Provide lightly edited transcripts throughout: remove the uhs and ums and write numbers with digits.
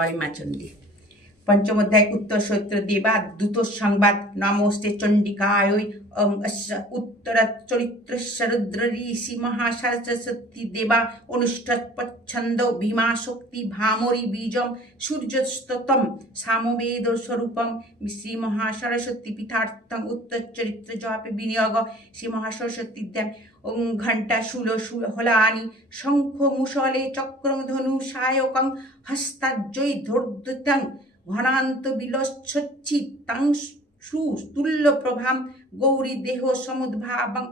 জয় মা চণ্ডী। পঞ্চম অধ্যায় উত্তর সৈত্র দেবা দ্রুত সংবাদ নমস্তে চণ্ডিকায় উত্তর চরিত্রস্য রুদ্র ঋষি মহাসরস্বতী দেবা অনুষ্ঠৎপচ্ছন্দ ভীমা শক্তি ভামরি বীজম সূর্যস্ততম সামবেদ স্বরূপম শ্রী মহাসরস্বতী পীঠার্থম উত্তর চরিত্র জপে বিনিয়োগ শ্রী মহাসরস্বতী দেব ঘণ্টা শূল হলানি শঙ্খ মুসলে চক্রং ধনু সায়কং হস্তাজ্জৈ ধৈর্যং ঘনান্ত বিলচ্ছিতাং সুতুল্য প্রভাম গৌরী দেহ সমুদ্ভাবং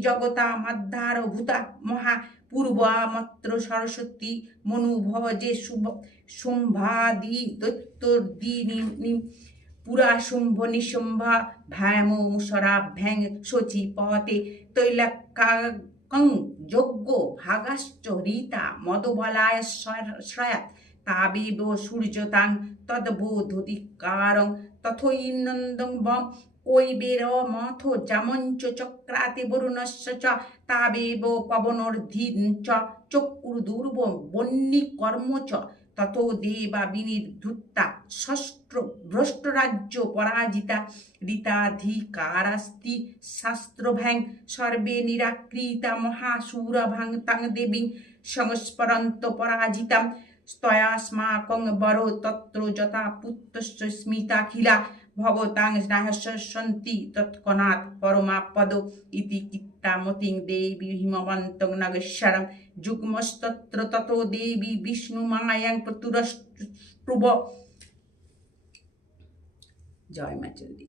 জগতা মধ্যার ভূতা মহা পূর্বামত্র সরস্বতী মনুভজে শুম্ভাদি দৈত্যর্দিনী পুরা শুম্ভ নিশুম্ভা ভ্যাম মুসরাভ্যাং শচী পতে তৈলাক্কাং যজ্ঞ ভাগাশ্চ রীতা মদবলায় শ্রয়াত তাবেব সূর্যতাং তদ্বোধধিকারং তথৈনন্দং বম কৈবেরমথ জামঞ্চ চক্রাতে বরুণস্য চ তাবেব পবনর্ধিন চ চক্রুদূর্ব বন্যিকর্ম চ ততো দেবা বিনির্ধুত্তা ষষ্ঠ ভ্রষ্টরাজ্য পরাজিতা ঋতাধিকারাস্তি শাস্ত্রভ্যাং সর্বে নিরাকৃতা মহাসুরভাং তাং দেবীং সংস্মরন্ত পরাজিতাম স্তয়াস্মাকং বরো তত্র যথা পুত্রস্য স্মিতাখিলা ভবতাং নাহস্যন্তি তৎক্ষণাৎ পরমাপদ ইতি কিত্তামতিং দেবী হিমবন্তং নগেশ্বরং যুগ্মস্তত্র ততো দেবী বিষ্ণুমায়াং প্রতুরস্প্রুব। জয় মা চণ্ডী।